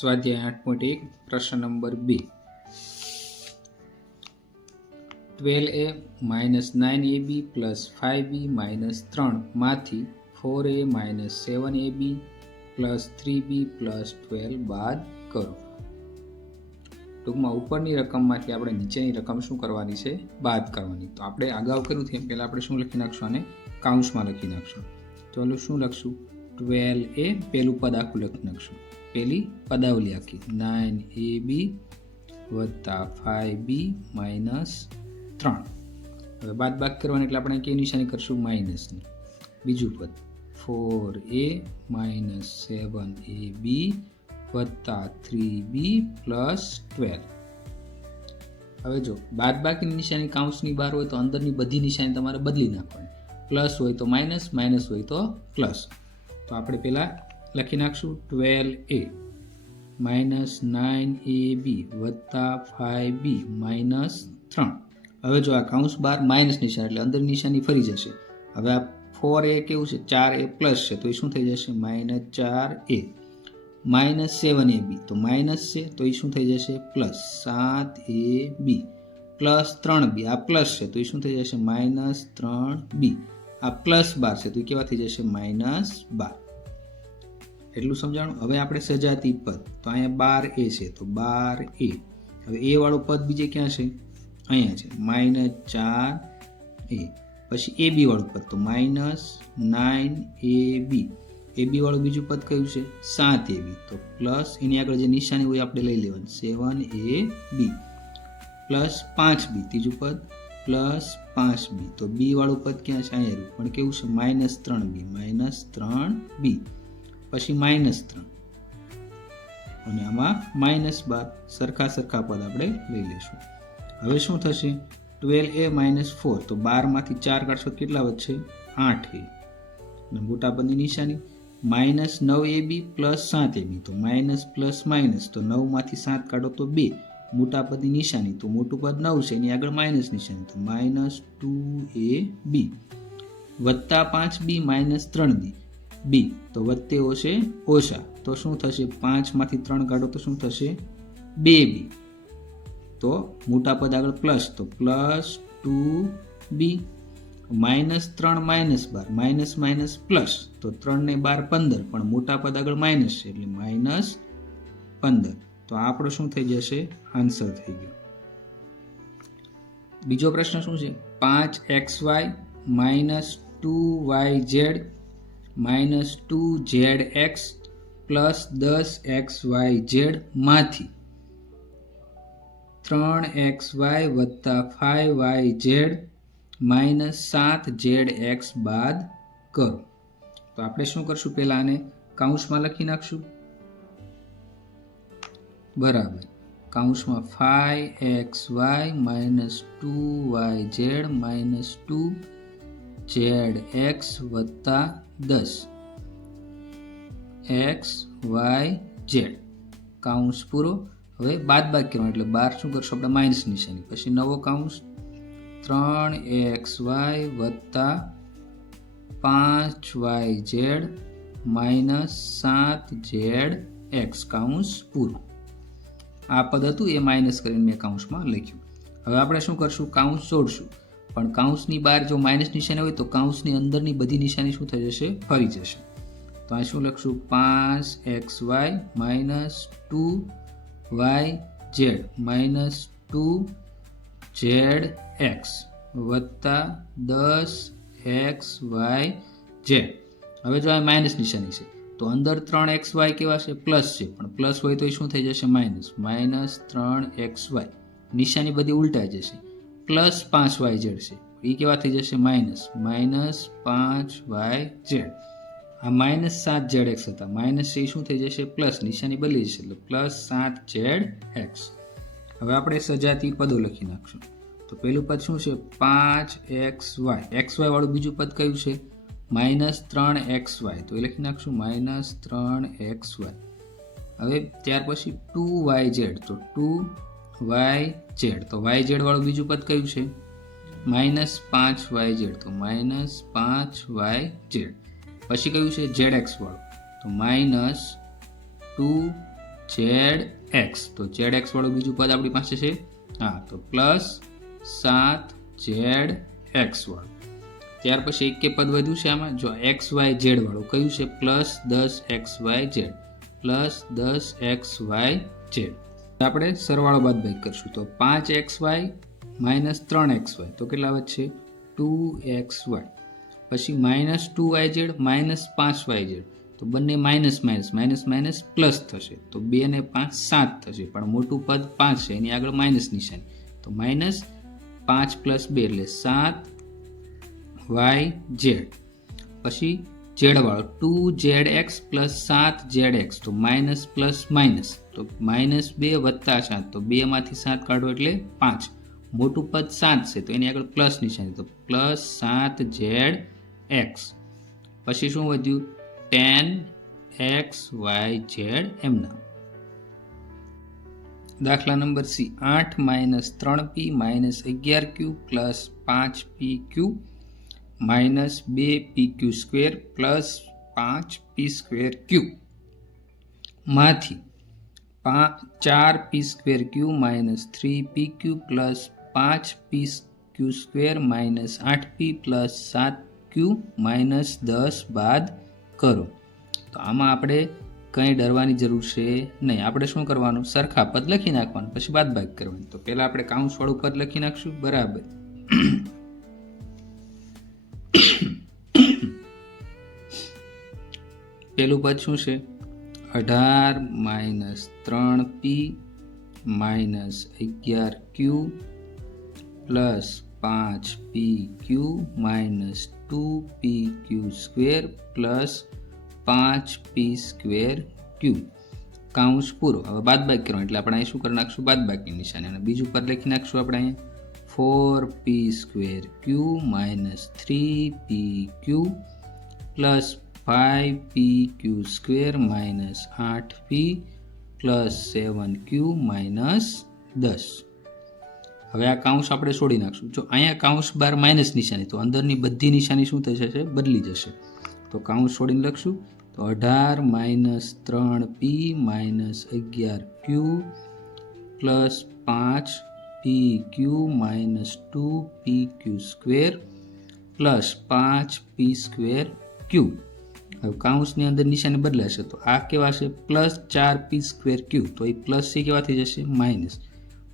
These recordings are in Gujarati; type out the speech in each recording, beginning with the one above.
સ્વાધ્યાય 8.1 પ્રશ્ન number 2 12a minus 9ab plus 5b minus 3 માંથી 4a minus 7ab plus 3b plus 12 બાદ કરો. ટૂંકમાં ઉપરની રકમમાંથી આપણે નીચેની રકમ શું કરવાની છે? બાદ કરવાની. તો આપણે અગાઉ કર્યું તેમ પહેલાં આપણે શું લખી નાખશું? અને કાઉન્સમાં લખી નાખશું. તો શું લખશું? 12a પહેલું પદ આખું લખી નાખશું. પહેલી પદાવલી આખી 9ab વત્તા 5b માઇનસ 3. હવે બાદ બાક કરવાની એટલે આપણે કઈ નિશાની કરશું? માઇનસની. બીજું પદ 4a માઇનસ 7ab વત્તા 3b પ્લસ 12. હવે જો બાદ બાકીની નિશાની કાઉન્સની બહાર હોય તો અંદરની બધી નિશાની તમારે બદલી નાખવાની. પ્લસ હોય તો માઇનસ, માઇનસ હોય તો પ્લસ. તો આપણે પહેલાં લખી નાખશું 12a માઇનસ 9ab વત્તા 5b માઇનસ 3. હવે જો આ કાઉન્સ બાર માઇનસ નિશાની એટલે અંદર નિશાની ફરી જશે. હવે આ 4a કેવું છે? 4a પ્લસ છે તો એ શું થઈ જશે? Minus 4a. માઇનસ 7ab તો માઇનસ છે તો એ શું થઈ જશે? પ્લસ 7ab પ્લસ 3b આ પ્લસ છે તો એ શું થઈ જશે? Minus 3b. આ પ્લસ 12 છે તો એ કેવા થઈ જશે? માઇનસ 12. એટલું સમજાણું? હવે આપણે સજાતી પદ તો અહીંયા 12a છે તો 12a. હવે એ વાળું પદ બીજે ક્યાં છે? અહીંયા છે માઇનસ 4a. પછી ab વાળું પદ તો માઇનસ 9ab. ab વાળું બીજું પદ કયું છે? 7ab. તો પ્લસ એની આગળ જે નિશાની હોય આપણે લઈ લેવાની 7ab પ્લસ 5b. ત્રીજું પદ પ્લસ 5b. તો b વાળું પદ ક્યાં છે? અહીંયા પણ કેવું છે? Minus 3b. માઇનસ 3b પછી માઇનસ 3 અને આમાં માઇનસ 12. સરખા સરખા પદ આપણે લઈ લઈશું. હવે શું થશે? 12a માઇનસ 4 તો 12માંથી 4 કાઢશો કેટલા વધશે? 8a. અને મોટા પદની નિશાની માઇનસ 9ab પ્લસ 7ab. તો માઇનસ પ્લસ માઇનસ તો 9માંથી 7 કાઢો તો 2. મોટા પદની નિશાની તો મોટું પદ 9 છે એની આગળ માઇનસ નિશાની તો માઇનસ 2ab વત્તા 5b માઇનસ 3b. b તો વત્તે ઓછે ઓછા તો શું થશે? 5માંથી 3 કાઢો તો શું થશે? 2b. તો મોટા પદ આગળ પ્લસ તો plus 2b. Minus 3 minus 12 minus minus plus તો 3 ને 12 15 પણ મોટા પદ આગળ માઇનસ છે એટલે માઇનસ 15. તો આ આપણો શું થઈ જશે? આન્સર થઈ ગયો. બીજો પ્રશ્ન શું છે? 5xy minus 2yz minus 2zx plus 10xyz માંથી 3xy વત્તા 5yz માઇનસ 7zx બાદ કરો. તો આપણે શું કરશું? પહેલાં આને કાઉન્સમાં લખી નાખશું. બરાબર. કાઉન્સમાં 5xy minus 2yz minus 2zx વત્તા 10xyz કાઉન્સ પૂરો. હવે બાદ બાદ કરવાનું એટલે 12 શું કરશું આપણે? માઇનસ નિશાની. પછી નવો કાઉન્સ 3xy વત્તા 5yz માઇનસ 7zx કાઉન્સ પૂરું. આ પદ હતું એ માઇનસ કરીને મેં કાઉન્સમાં લખ્યું. હવે આપણે શું કરશું? કાઉન્સ જોડશું. પણ કાઉન્સની બહાર જો માઇનસ નિશાની હોય તો કાઉન્સની અંદરની બધી નિશાની શું થઈ જશે? ફરી જશે. તો આ શું લખશું? 5xy minus 2yz minus 2zx વત્તા 10xyz. હવે જો આ માઇનસ નિશાની છે તો અંદર 3xy કેવા છે? પ્લસ છે પણ પ્લસ હોય તો એ શું થઈ જશે? માઇનસ. માઇનસ 3xy નિશાની બધી ઉલટાઈ જશે. પ્લસ 5yz છે એ કેવા થઈ જશે? માઇનસ. Minus 5yz. આ માઇનસ 7zx હતા માઇનસ એ શું થઈ જશે? પ્લસ. નિશાની બદલી જશે એટલે પ્લસ 7zx. હવે આપણે સજાતી પદો લખી નાખશું. તો પહેલું પદ શું છે? 5xy. xy વાળું બીજું પદ કયું છે? Minus 3xy. તો એ લખી નાખશું માઇનસ 3xy. હવે ત્યાર પછી 2yz તો 2yz. તો yz વાળું બીજું પદ કયું છે? માઇનસ 5yz તો માઇનસ 5yz. પછી કયું છે? zx વાળું તો માઇનસ 2 ઝેડ એક્સ, તો ઝેડ એક્સ વાળું બીજું પદ આપણી પાસે છે, હા, તો પ્લસ 7 ઝેડ એક્સ વાળું. ત્યાર પછી એક કે પદ વધ્યું છે આમાં, જો એક્સ વાય ઝેડ વાળું કયું છે, plus 10 x y z, plus 10 x y z. આપણે સરવાળો બાદ બાકી કરશું, તો 5 x y minus 3 x y, તો કેટલા વધશે, 2 એક્સ વાય. પછી minus 2 y z minus 5 y z, તો બંને minus minus minus minus plus થશે, તો 2 ને 5 7 થશે, પણ મોટું પદ 5 છે, એની આગળ માઇનસ નિશાની, તો માઇનસ 5 પ્લસ 2 એટલે 7 વાય ઝેડ. પછી ઝેડ વાળો 2 ZX પ્લસ 7 ZX, તો માઇનસ પ્લસ માઇનસ, તો માઇનસ 2 વત્તા 7, તો 2 માંથી 7 કાઢો એટલે 5, મોટું પદ 7 છે, તો એની આગળ પ્લસ નિશાની, તો પ્લસ 7 ZX. પછી શું વધ્યું, 10 XYZ એમના. દાખલા number C, 8 minus 3P minus 11Q plus 5PQ minus 2PQ square plus 5P square Q માંથી 4P square Q minus 3PQ plus 5PQ square minus 8P plus 7Q minus 10 બાદ કરો. તો આમાં આપણે કંઈ ડરવાની જરૂર છે નહીં. આપણે શું કરવાનું, સરખા પદ લખી નાખવાનું, પછી બાદ બાકી કરવાની. તો પહેલાં આપણે કાઉન્સવાળું પદ લખી નાખશું, બરાબર. પેલું પદ શું છે, 18 minus 3P minus 11Q plus 5PQ minus 2PQ square plus 5P square Q. કાઉન્સ પૂરો. હવે બાદ બાકી કરવાનું, એટલે આપણે અહીં શું કરી નાખશું, બાદ બાકી નિશાની, અને બીજું પદ લખી નાખશું આપણે અહીંયા 4P square Q minus 3PQ plus 5PQ square minus 8P plus 7Q minus 10. હવે આ કાઉન્સ આપણે છોડી નાખશું. જો અહીંયા કાઉન્સ બાર માઇનસ નિશાની, તો અંદરની બધી નિશાની શું થઈ જશે, બદલી જશે. તો કાઉન્સ છોડીને લખશું, તો 18 minus 3P minus 11Q plus 5PQ minus 2PQ square plus 5P square Q. હવે કાઉન્સની અંદર નિશાની બદલાશે, તો આ કેવા છે, પ્લસ 4P સ્ક્વેર Q, તો એ પ્લસ સી કેવા થઈ જશે, minus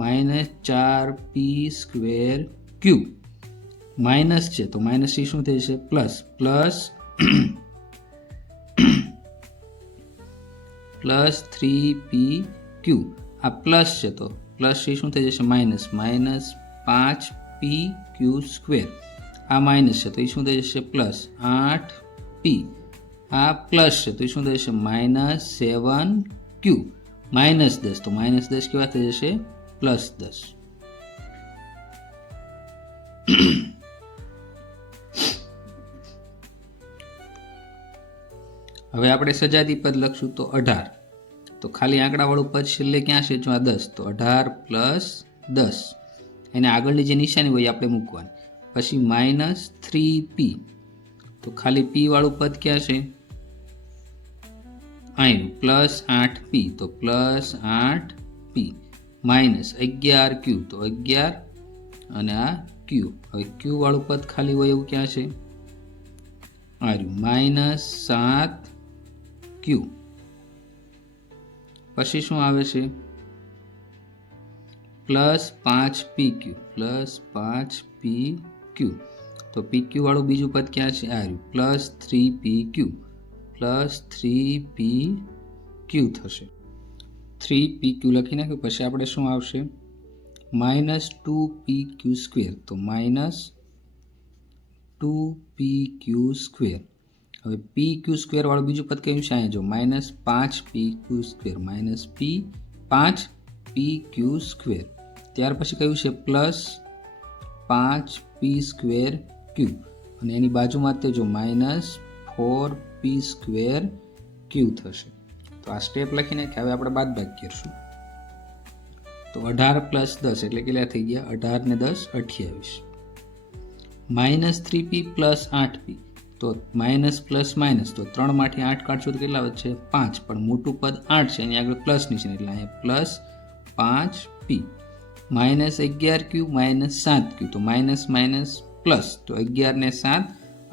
minus 4P square Q. Minus છે તો માઇનસ સી શું થઈ જશે, પ્લસ પ્લસ પ્લસ 3PQ. આ પ્લસ છે તો પ્લસ સી શું થઈ જશે, માઇનસ માઇનસ 5PQ સ્ક્વેર. આ માઇનસ છે તો એ શું થઈ જશે, પ્લસ 8P. આ પ્લસ છે તો એ શું થઈ જશે, માઇનસ 7Q. માઇનસ 10, તો માઇનસ 10 કેવા થઈ જશે, પ્લસ 10. હવે આપણે સજાતી પદ લખશું, તો 18, તો ખાલી આંકડાવાળું પદ છેલ્લે ક્યાં છે, જો આ 10, તો 18 પ્લસ 10, એને આગળની જે નિશાની હોય આપણે મૂકવાની. પછી માઇનસ 3P, તો ખાલી P વાળું પદ ક્યાં છે, અહીં પ્લસ 8P, તો પ્લસ 8P માઇનસ 11Q, તો 11 અને આ Q. હવે Q વાળું પદ ખાલી હોય એવું ક્યાં છે, આ માઇનસ 7Q. પછી શું આવે છે, પ્લસ 5PQ, પ્લસ 5PQ. તો PQ વાળું બીજું પદ ક્યાં છે, આ પ્લસ 3PQ, પ્લસ 3PQ થશે. 3PQ લખી નાખ્યું. પછી આપણે શું આવશે, માઇનસ 2PQ સ્ક્વેર, તો માઇનસ 2PQ સ્ક્વેર. હવે PQ સ્ક્વેર વાળું બીજું પદ કયું છે, અહીંયા જો minus 5PQ square, minus 5PQ square. ત્યાર પછી કયું છે, પ્લસ 5P સ્ક્વેર Q, અને એની બાજુમાં તે જો માઇનસ 4P સ્ક્વેર Q થશે. તો આ સ્ટેપ લખીને હવે આપણે બાદ બાકી કરશું. તો 18 પ્લસ 10 એટલે કેટલા થઈ ગયા, 18 ને 10 28. માઇનસ 3P પ્લસ 8P, તો માઇનસ પ્લસ માઇનસ, તો 3માંથી 8 કાઢશો તો કેટલા વધશે? 5. પણ મોટું પદ 8 છે, એની આગળ પ્લસ નિશાન, એટલે અહીંયા પ્લસ 5p. -11q -7q, તો માઇનસ માઇનસ પ્લસ, તો 11 ને 7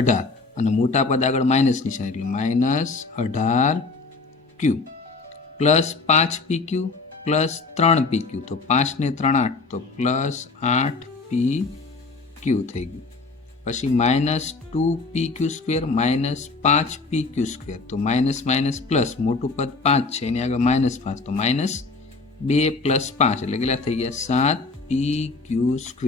18, અને મોટા પદ આગળ માઇનસ નિશાન, એટલે -18q. Plus 5pq plus 3pq, તો 5 ને 3 8, તો પ્લસ 8pq થઈ ગયું. પછી -2pq² -5pq², તો માઇનસ માઇનસ પ્લસ, મોટું પદ 5 છે, એની આગળ -5, તો -2 + 5, એટલે કેટલા થઈ ગયા? 7pq².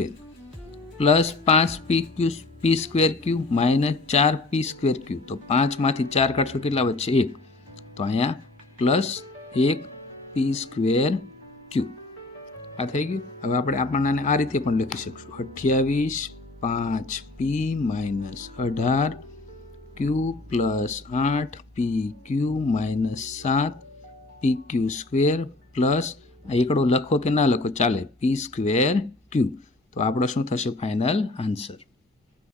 પ્લસ 5p²q -4p²q, તો 5માંથી 4 કાઢશો કેટલા વધશે? 1, તો અહીંયા પ્લસ 1p²q. આ થઈ ગયું. હવે આપણે આપણને આ રીતે પણ લખી શકશું: 28 5p - 18q plus 8pq -7pq² plus એકડો લખો કે ના લખો ચાલે, p²q. તો આપણો શું થશે ફાઇનલ આન્સર?